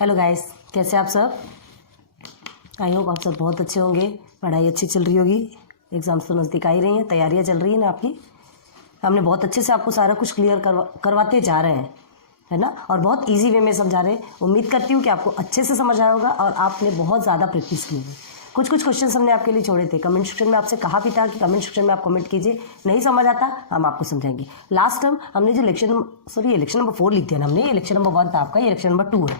Hello guys, कैसे आप सब? आई होप आप सब बहुत अच्छे होंगे। पढ़ाई अच्छी चल रही होगी। एग्ज़ाम्स तो नज़दीक आ ही रही हैं, तैयारियां चल रही हैं ना आपकी। हमने बहुत अच्छे से आपको सारा कुछ क्लियर करवाते जा रहे हैं, है ना, और बहुत इजी वे में समझा रहे हैं। उम्मीद करती हूँ कि आपको अच्छे से समझ आया होगा और आपने बहुत ज़्यादा प्रैक्टिस की है। कुछ क्वेश्चंस हमने आपके लिए छोड़े थे, कमेंट सेक्शन में आपसे कहा भी था कि कमेंट सेक्शन में आप कमेंट कीजिए, नहीं समझ आता हम आपको समझाएंगे। लास्ट टाइम हमने जो लेक्चर नंबर 4 लिख दिया ना हमने, ये लेक्चर नंबर 1 था आपका, ये लेक्चर नंबर 2 है।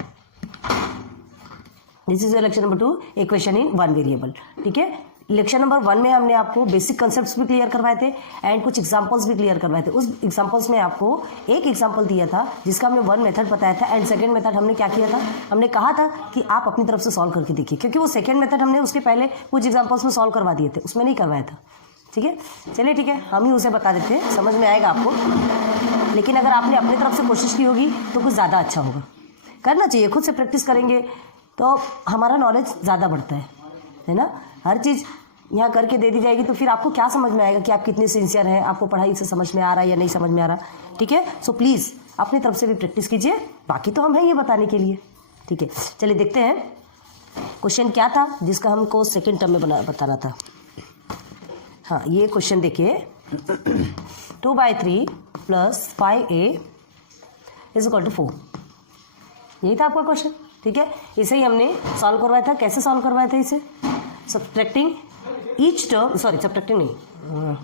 This is lecture number 2, equation in one variable. ठीक है, लेक्चर नंबर 1 में हमने आपको बेसिक कंसेप्ट्स भी क्लियर करवाए थे एंड कुछ एग्जांपल्स भी क्लियर करवाए थे। उस एग्जांपल्स में आपको एक एग्जांपल दिया था जिसका हमने वन मेथड बताया था एंड सेकंड मेथड हमने क्या किया था, हमने कहा था कि आप अपनी तरफ से सॉल्व करके देखिए, क्योंकि वो सेकंड मेथड हमने उसके पहले कुछ एग्जांपल्स में सॉल्व करवा दिए थे, उसमें नहीं करवाया था। ठीक है, चलिए ठीक है, हम ही उसे बता देते हैं, समझ में आएगा आपको। लेकिन अगर आपने अपनी तरफ से कोशिश की होगी तो कुछ ज़्यादा अच्छा होगा। करना चाहिए, खुद से प्रैक्टिस करेंगे तो हमारा नॉलेज ज़्यादा बढ़ता है ना। हर चीज़ यहाँ करके दे दी जाएगी तो फिर आपको क्या समझ में आएगा कि आप कितने सिंसियर हैं, आपको पढ़ाई से समझ में आ रहा है या नहीं समझ में आ रहा। ठीक है, सो प्लीज़ अपनी तरफ से भी प्रैक्टिस कीजिए, बाकी तो हम हैं ये बताने के लिए। ठीक है, चलिए देखते हैं क्वेश्चन क्या था जिसका हमको सेकेंड टर्म में बताना था। हाँ, ये क्वेश्चन देखिए, 2/3 + 5a = 4, यही था आपका क्वेश्चन। ठीक है, इसे ही हमने सॉल्व करवाया था। कैसे सॉल्व करवाया था इसे? सब्ट्रैक्टिंग ईच टर्म, सब्ट्रैक्टिंग नहीं,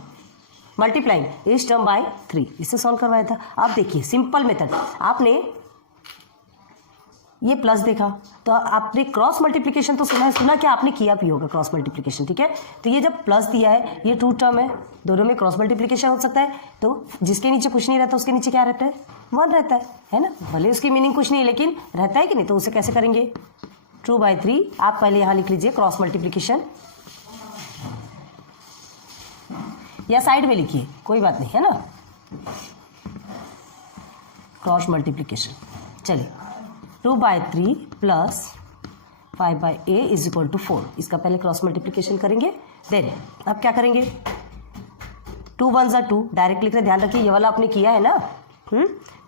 मल्टीप्लाइंग ईच टर्म बाय 3, इससे सॉल्व करवाया था। आप देखिए सिंपल मेथड, आपने ये प्लस देखा तो आपने क्रॉस मल्टीप्लिकेशन तो सुना क्या आपने किया भी होगा क्रॉस मल्टीप्लिकेशन। ठीक है, तो ये जब प्लस दिया है, ये 2 टर्म है, दोनों में क्रॉस मल्टीप्लिकेशन हो सकता है, तो जिसके नीचे कुछ नहीं रहता उसके नीचे क्या रहता है? 1 रहता है ना। भले उसकी मीनिंग कुछ नहीं है लेकिन रहता है कि नहीं, तो उसे कैसे करेंगे? 2/3 आप पहले यहाँ लिख लीजिए क्रॉस मल्टीप्लिकेशन, या साइड में लिखिए, कोई बात नहीं, है ना, क्रॉस मल्टीप्लिकेशन। चलिए, 2/3 + 5/a = 4, इसका पहले क्रॉस मल्टीप्लिकेशन करेंगे। देन अब क्या करेंगे? 2 1 = 2, डायरेक्ट लिख रहे, ध्यान रखिए ये वाला आपने किया है ना।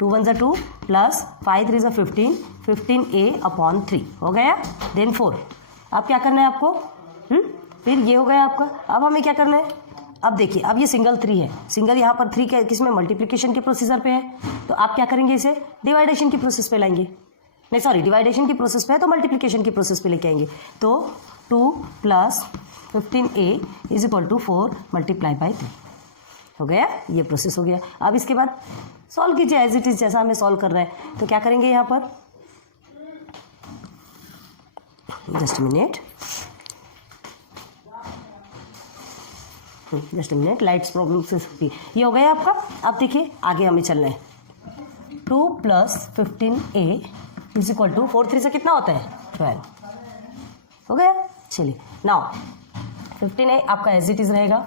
2 1 = 2 + 5 3 = 15, 15a/3 हो गया। देन 4, अब क्या करना है आपको? फिर ये हो गया आपका। अब हमें क्या करना है? अब देखिए, अब ये सिंगल 3 है, सिंगल यहाँ पर 3 किस में? मल्टीप्लिकेशन के प्रोसीजर पे है, तो आप क्या करेंगे? इसे डिवाइडेशन की प्रोसेस पे लाएंगे। नहीं सॉरी, डिवाइडेशन की प्रोसेस पे है तो मल्टीप्लिकेशन की प्रोसेस पे लेके आएंगे। तो 2 + 15a = 4 × 3 हो गया, ये प्रोसेस हो गया। अब इसके बाद सॉल्व कीजिए एज इट इज, जैसा हमें सॉल्व कर रहे हैं। तो क्या करेंगे यहाँ पर? जस्ट मिनट, लाइट्स प्रॉब्लम से ये हो गया आपका। अब देखिए आगे हमें चलना है। 2 + 15a = 4 3 से कितना होता है? 12 हो गया। चलिए नाउ 15a आपका एज इट इज रहेगा,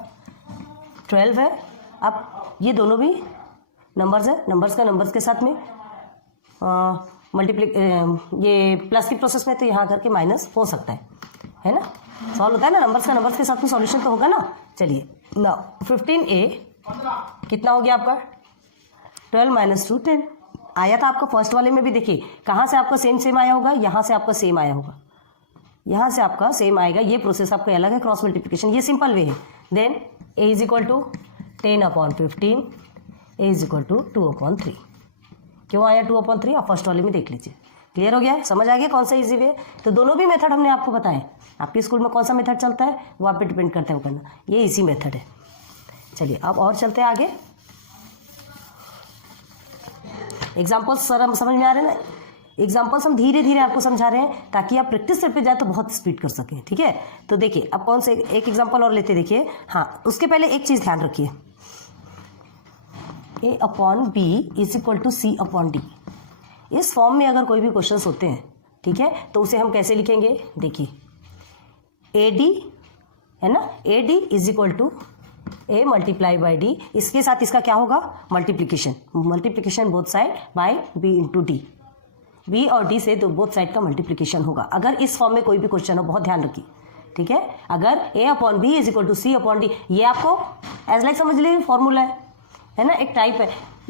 12 है। अब ये दोनों भी नंबर्स है, नंबर्स का नंबर्स के साथ में ये प्लस की प्रोसेस में तो यहाँ करके माइनस हो सकता है ना। सॉल्व होता है ना, नंबर्स का नंबर्स के साथ में सॉल्यूशन तो होगा ना। चलिए ना, 15a कितना हो गया आपका? 12 - 2 10 आया था आपका फर्स्ट वाले में भी। देखिए कहाँ से आपका सेम आया होगा, यहाँ से आपका सेम आया होगा, यहाँ से आपका सेम आएगा। ये प्रोसेस आपका अलग है, क्रॉस मल्टीप्लिकेशन, ये सिंपल वे है। Then a = 10/15, a = 2/3। क्यों आया 2/3? आप फर्स्ट वाले में देख लीजिए। क्लियर हो गया है, समझ आ गया कौन सा इजी वे है। तो दोनों भी मेथड हमने आपको बताए। आपके स्कूल में कौन सा मेथड चलता है वो आप पे डिपेंड करता है वो करना, ये इजी मेथड है। चलिए अब और चलते हैं आगे। एग्जाम्पल्स सर हम समझ में आ रहे हैं ना, एग्जाम्पल्स हम धीरे धीरे आपको समझा रहे हैं ताकि आप प्रैक्टिस पे जाए तो बहुत स्पीड कर सकें। ठीक है, तो देखिए अब कौन से एक एग्जाम्पल और लेते, देखिए। हाँ, उसके पहले एक चीज़ ध्यान रखिए, a/b = c/d। इस फॉर्म में अगर कोई भी क्वेश्चंस होते हैं, ठीक है, तो उसे हम कैसे लिखेंगे? देखिए AD है ना, AD = a × d, इसके साथ इसका क्या होगा? Multiplication both side by b × d, b और d से तो बोथ साइड का मल्टीप्लिकेशन होगा अगर इस फॉर्म में कोई भी क्वेश्चन हो। बहुत ध्यान रखिए, ठीक है। अगर a/b = c/d, ये आपको एज लाइक समझ लीजिए फॉर्मूला है ना, एक टाइप है।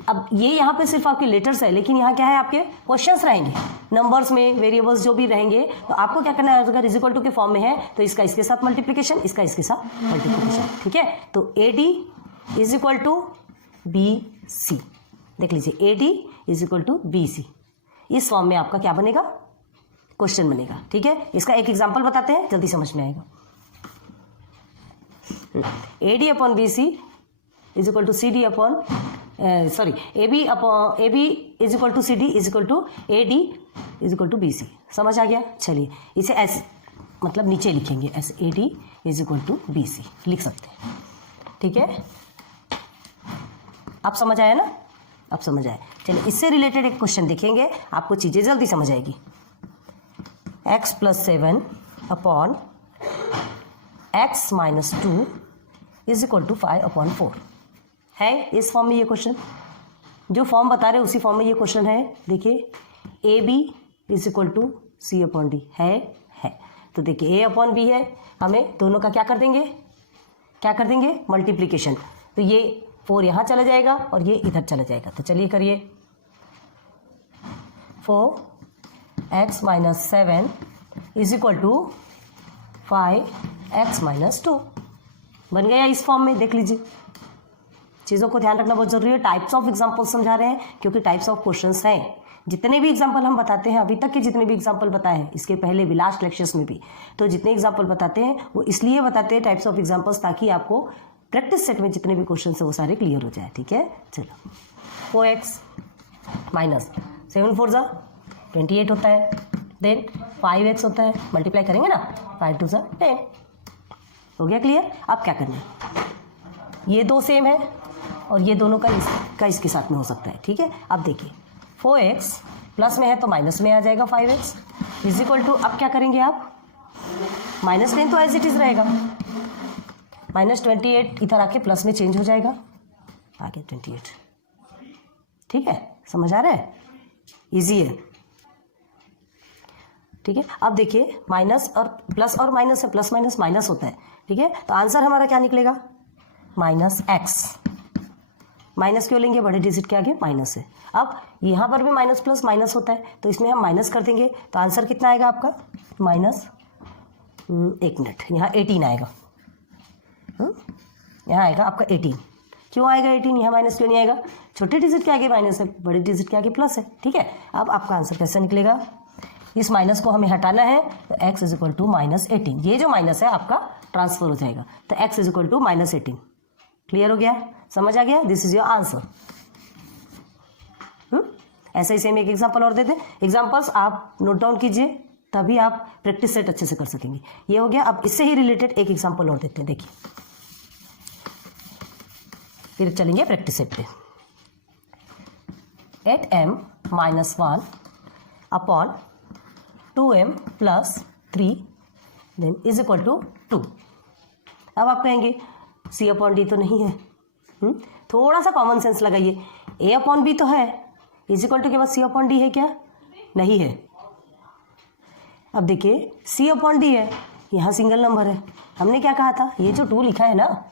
अब ये यहाँ पे सिर्फ आपके लेटर्स है, लेकिन यहाँ क्या है, आपके क्वेश्चंस रहेंगे, नंबर्स में वेरिएबल्स जो भी रहेंगे, तो आपको क्या करना है, अगर इज इक्वल टू के फॉर्म में है तो इसका इसके साथ मल्टीप्लीकेशन, इसका इसके साथ मल्टीप्लीकेशन, ठीक है। तो a D is equal to B c, देख लीजिए, a D is equal to B C, इस फॉर्म में आपका क्या बनेगा, क्वेश्चन बनेगा, ठीक है। इसका एक एग्जाम्पल बताते हैं, जल्दी समझ में आएगा। A d upon b c is equal to c d upon sorry a b is equal to c d is equal to a D is equal to B c, समझ आ गया। चलिए इसे ऐसे मतलब नीचे लिखेंगे, ऐसे a D is equal to B c लिख सकते हैं, ठीक है। अब समझ आया ना, अब समझ आया। चलिए इससे रिलेटेड एक क्वेश्चन देखेंगे, आपको चीज़ें जल्दी समझ आएगी। x plus 7 upon x minus 2 is equal to 5 upon 4 है इस फॉर्म में ये क्वेश्चन, जो फॉर्म बता रहे हैं उसी फॉर्म में ये क्वेश्चन है। देखिए a b is equal to c upon d है। तो देखिए ए अपॉन बी है, हमें दोनों का क्या कर देंगे, क्या कर देंगे, मल्टीप्लीकेशन। तो ये 4 यहाँ चला जाएगा और ये इधर चला जाएगा, तो चलिए करिए। 4x minus 7 is equal to 5x minus 2 बन गया इस फॉर्म में। देख लीजिए, चीज़ों को ध्यान रखना बहुत जरूरी है। टाइप्स ऑफ एग्जाम्पल समझा रहे हैं क्योंकि टाइप्स ऑफ क्वेश्चंस हैं। जितने भी एग्जाम्पल हम बताते हैं, अभी तक के जितने भी एग्जाम्पल बताए हैं, इसके पहले भी लास्ट लेक्चर्स में भी, तो जितने एग्जाम्पल बताते हैं वो इसलिए बताते हैं टाइप्स ऑफ एग्जाम्पल्स, ताकि आपको प्रैक्टिस सेट में जितने भी क्वेश्चन है वो सारे क्लियर हो जाए, ठीक है। चलो 4x माइनस 7 4 जा 28 होता है, देन 5x होता है, मल्टीप्लाई करेंगे ना, 5 2 जा 10 हो गया क्लियर। अब क्या करना है, ये दो सेम है और ये दोनों का इसके साथ में हो सकता है, ठीक है। अब देखिए 4x प्लस में है तो माइनस में आ जाएगा 5x इज इक्वल टू, अब क्या करेंगे आप, माइनस 10 तो एज इट इज रहेगा, माइनस 28 इधर आके प्लस में चेंज हो जाएगा, आगे 28, ठीक है। समझ आ रहा है, इजी है, ठीक है। अब देखिए माइनस और प्लस और माइनस है, प्लस माइनस माइनस होता है, ठीक है। तो आंसर हमारा क्या निकलेगा, माइनस एक्स। माइनस क्यों लेंगे, बड़े डिजिट के आगे माइनस है। अब यहाँ पर भी माइनस प्लस माइनस होता है, तो इसमें हम माइनस कर देंगे, तो आंसर कितना आएगा आपका, माइनस, एक मिनट, यहाँ 18 आएगा, यहाँ आएगा आपका 18। क्यों आएगा 18, यहाँ माइनस क्यों नहीं आएगा, छोटे डिजिट के आगे माइनस है, बड़े डिजिट के आगे प्लस है, ठीक है। अब आपका आंसर कैसे निकलेगा, इस माइनस को हमें हटाना है, तो x is equal to minus 18, ये जो माइनस है आपका ट्रांसफर हो जाएगा, तो x is equal to minus 18। Clear हो गया, समझ आ गया, दिस इज योर आंसर। ऐसा ही सेम एक एग्जांपल और देते हैं, एग्जांपल्स आप नोट डाउन कीजिए, तभी आप प्रैक्टिस सेट अच्छे से कर सकेंगे। ये हो गया। अब इससे ही रिलेटेड एक एग्जांपल और देते हैं, देखिए, फिर चलेंगे प्रैक्टिस सेट पे। 8m minus 1 upon 2m plus 3 then is equal to 2। अब आप कहेंगे c अपॉन डी तो नहीं है, थोड़ा सा कॉमन सेंस लगाइए, a अपॉन बी तो है, इज इक्वल टू के बाद c अपॉन डी है क्या, नहीं है। अब देखिए c अपॉन डी है, यहाँ सिंगल नंबर है, हमने क्या कहा था, ये जो 2 लिखा है ना,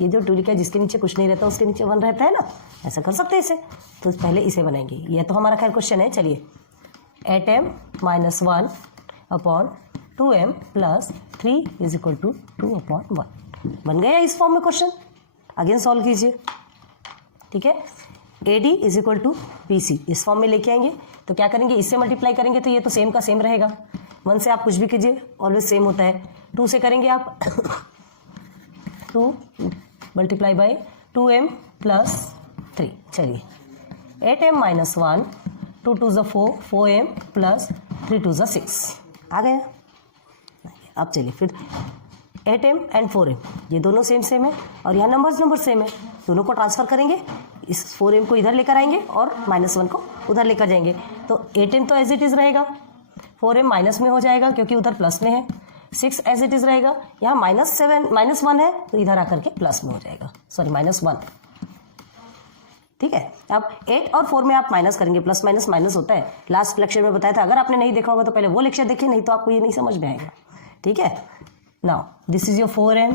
ये जो 2 लिखा है जिसके नीचे कुछ नहीं रहता उसके नीचे 1 रहता है ना, ऐसा कर सकते हैं इसे। तो पहले इसे बनाएंगे, ये तो हमारा खैर क्वेश्चन है। चलिए 8m minus 1 upon 2m plus 3 is equal to 2 upon 1 बन गया इस फॉर्म में क्वेश्चन। अगेन सॉल्व कीजिए, ठीक है। A D is equal to B C इस फॉर्म में लेके आएंगे, तो क्या करेंगे, इससे मल्टीप्लाई करेंगे तो ये तो सेम का सेम रहेगा, 1 से आप कुछ भी कीजिए ऑलवेज सेम होता है। 2 से करेंगे आप 2 मल्टीप्लाई बाई 2m प्लस 3। चलिए 8m माइनस 1 2 2 ज़ा 4 4m प्लस 3 2 ज़ा 6 आ गया। अब चलिए फिर 8m एंड 4m ये दोनों सेम सेम है और यहाँ नंबर सेम है, दोनों को ट्रांसफर करेंगे, इस 4m को इधर लेकर आएंगे और -1 को उधर लेकर जाएंगे, तो 8m तो एज इट इज़ रहेगा, 4m माइनस में हो जाएगा क्योंकि उधर प्लस में है, 6 एज इट इज़ रहेगा, यहाँ -1 है तो इधर आकर के प्लस में हो जाएगा, सॉरी -1, ठीक है। अब 8 और 4 में आप माइनस करेंगे, प्लस माइनस माइनस होता है, लास्ट लेक्चर में बताया था, अगर आपने नहीं देखा होगा तो पहले वो लेक्चर देखिए, नहीं तो आपको ये नहीं समझ में आएगा, ठीक है। Now this is your 4m,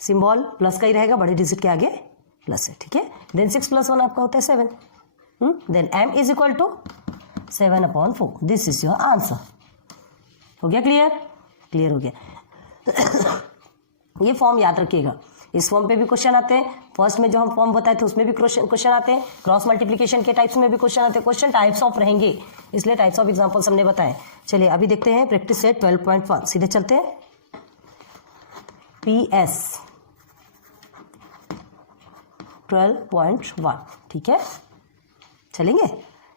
symbol plus का ही रहेगा, बड़े डिजिट के आगे प्लस है, ठीक है। देन 6 + 1 आपका होता है 7, then m is equal to 7/4। This is your answer. हो गया क्लियर? क्लियर हो गया। ये फॉर्म याद रखिएगा, इस फॉर्म पे भी क्वेश्चन आते हैं। फर्स्ट में जो हम फॉर्म बताए थे उसमें भी क्वेश्चन आते हैं, क्रॉस मल्टीप्लिकेशन के टाइप्स में भी क्वेश्चन आते हैं। क्वेश्चन टाइप्स ऑफ रहेंगे, इसलिए टाइप्स ऑफ एग्जांपल्स हमने बताए। चलिए अभी देखते हैं प्रैक्टिस सेट 12.1, सीधे चलते हैं। PS 12.1, ठीक है, चलेंगे।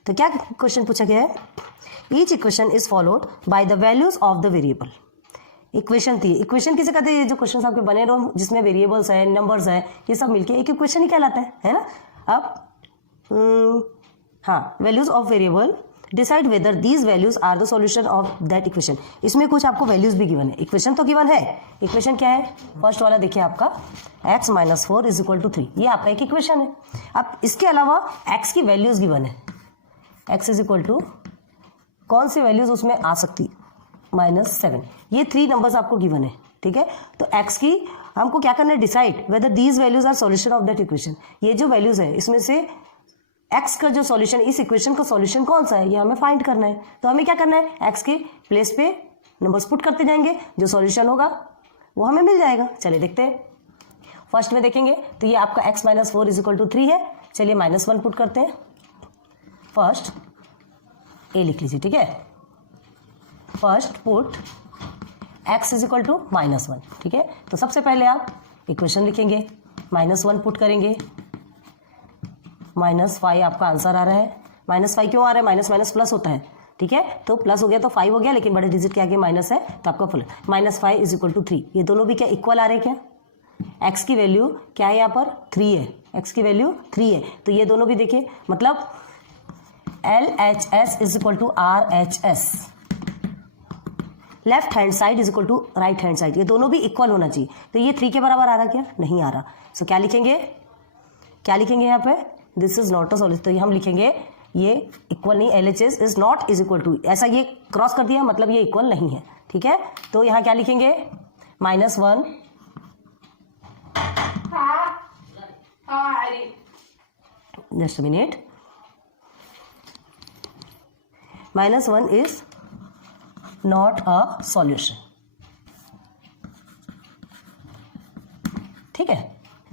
तो क्या क्वेश्चन पूछा गया है? Each equation is followed by the values of the variable. Equation थी, इक्वेशन किसे कहते हैं? जो क्वेश्चन आपके बने रहो जिसमें वेरिएबल्स है, नंबर्स है, ये सब मिलके एक इक्वेशन ही कहलाता है ना। अब हाँ, values of variable decide whether these values are the solution of that equation. इसमें कुछ आपको वैल्यूज भी गिवन है, इक्वेशन तो गिवन है। इक्वेशन क्या है? फर्स्ट वाला देखिए आपका x - 4 = 3, ये आपका एक इक्वेशन है। अब इसके अलावा x की वैल्यूज गिवन है, x = कौन सी वैल्यूज उसमें आ सकती? -7। ये 3 नंबर्स आपको गिवन है, ठीक है। तो x की हमको क्या करना है? Decide whether these values are solution of that equation. ये जो वैल्यूज है इसमें से x का जो सॉल्यूशन, इस इक्वेशन का सॉल्यूशन कौन सा है, ये हमें फाइंड करना है। तो हमें क्या करना है? x के प्लेस पे नंबर्स पुट करते जाएंगे, जो सॉल्यूशन होगा वो हमें मिल जाएगा। चलिए देखते हैं। फर्स्ट में देखेंगे तो ये आपका x - 4 = 3 है। चलिए -1 पुट करते हैं। फर्स्ट a लिख लीजिए, ठीक है। फर्स्ट पुट x = -1, ठीक है। तो सबसे पहले आप इक्वेशन लिखेंगे, -1 पुट करेंगे, -5 आपका आंसर आ रहा है। -5 क्यों आ रहा है? माइनस माइनस प्लस होता है, ठीक है। तो प्लस हो गया तो 5 हो गया, लेकिन बड़े डिजिट के आगे माइनस है तो आपका प्लस। -5 = 3, ये दोनों भी क्या इक्वल आ रहे हैं क्या? x की वैल्यू क्या है यहाँ पर? 3 है, x की वैल्यू 3 है। तो ये दोनों भी देखिए, मतलब LHS = RHS, left hand side = right hand side, ये दोनों भी इक्वल होना चाहिए। तो ये 3 के बराबर आ रहा क्या? नहीं आ रहा। सो क्या लिखेंगे? क्या लिखेंगे यहाँ पे? This is not a solution. तो हम लिखेंगे ये इक्वल नहीं, LHS इज नॉट = ऐसा ये क्रॉस कर दिया, मतलब ये इक्वल नहीं है, ठीक है। तो यहाँ क्या लिखेंगे? -1 just minute, -1 is not a solution, ठीक है।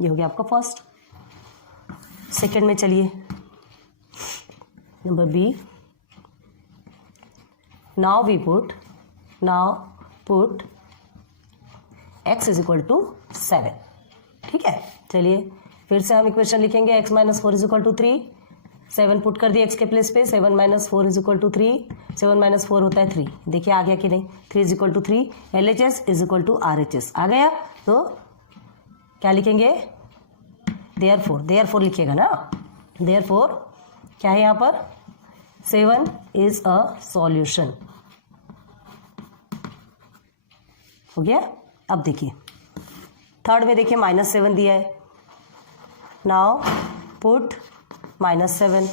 ये हो गया आपका फर्स्ट। सेकेंड में चलिए, number B, now put x = 7, ठीक है। चलिए फिर से हम इक्वेशन लिखेंगे, x - 4 = 3, 7 पुट कर दिए x के प्लेस पे, 7 - 4 = 3, 7 - 4 होता है 3। देखिए आ गया कि नहीं? 3 = 3, LHS = RHS आ गया। तो क्या लिखेंगे? देयरफॉर लिखिएगा ना। देयरफॉर क्या है यहाँ पर? 7 इज अ सॉल्यूशन। हो गया। अब देखिए थर्ड में देखिए -7 दिया है। नाउ पुट -7,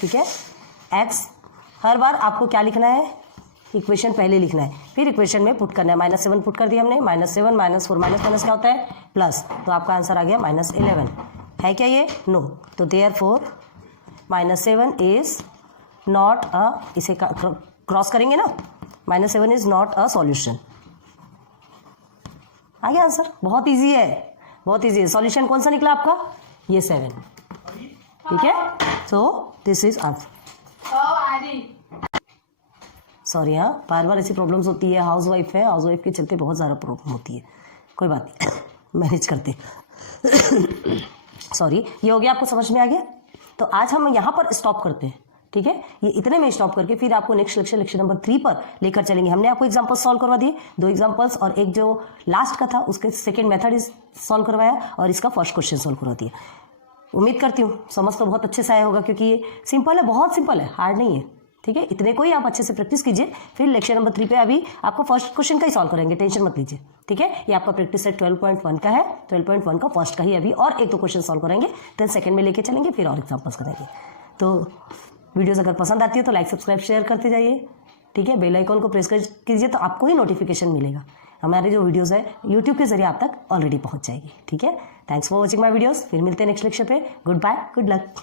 ठीक है। x हर बार आपको क्या लिखना है? इक्वेशन पहले लिखना है, फिर इक्वेशन में पुट करना है। -7 पुट कर दिया हमने, -7 - 4 माइनस क्या होता है? प्लस। तो आपका आंसर आ गया -11। है क्या ये? नो। तो देयरफॉर -7 इज नॉट अ, इसे क्रॉस करेंगे ना, -7 इज नॉट अ सॉल्यूशन। आ गया आंसर। बहुत इजी है, बहुत इजी है। सॉल्यूशन कौन सा निकला आपका? ये 7, ठीक है। So this is answer. Sorry, हाँ बार बार ऐसी प्रॉब्लम्स होती है। हाउस वाइफ है, हाउस वाइफ के चलते बहुत ज़्यादा प्रॉब्लम होती है। कोई बात नहीं, मैनेज करते। सॉरी, ये हो गया, आपको समझ में आ गया। तो आज हम यहाँ पर स्टॉप करते हैं, ठीक है। ये इतने में स्टॉप करके फिर आपको नेक्स्ट लेक्चर नंबर 3 पर लेकर चलेंगे। हमने आपको एग्जांपल्स सॉल्व करवा दिए, 2 एग्जांपल्स, और एक जो लास्ट का था उसके सेकंड मेथड सॉल्व करवाया, और इसका फर्स्ट क्वेश्चन सॉल्व करवा दिया। उम्मीद करती हूँ समझ तो बहुत अच्छे से आया होगा, क्योंकि ये सिंपल है, बहुत सिंपल है, हार्ड नहीं है, ठीक है। इतने को ही आप अच्छे से प्रैक्टिस कीजिए। फिर लेक्चर नंबर 3 पे अभी आपको फर्स्ट क्वेश्चन का ही सॉल्व करेंगे, टेंशन मत लीजिए, ठीक है। ये आपका प्रैक्टिस सेट 12.1 का है, 12.1 का फर्स्ट का ही अभी और 1-2 क्वेश्चन सॉल्व करेंगे, देन सेकंड में लेके चलेंगे, फिर और एग्जाम्पल्स करेंगे। तो वीडियोस अगर पसंद आती है तो लाइक, सब्सक्राइब, शेयर करते जाइए, ठीक है। बेल आइकॉन को प्रेस कीजिए तो आपको ही नोटिफिकेशन मिलेगा। हमारी जो वीडियोस है यूट्यूब के जरिए आप तक ऑलरेडी पहुंच जाएगी। ठीक है, thanks for watching my videos. फिर मिलते हैं नेक्स्ट लेक्चर पे। Good bye, good luck.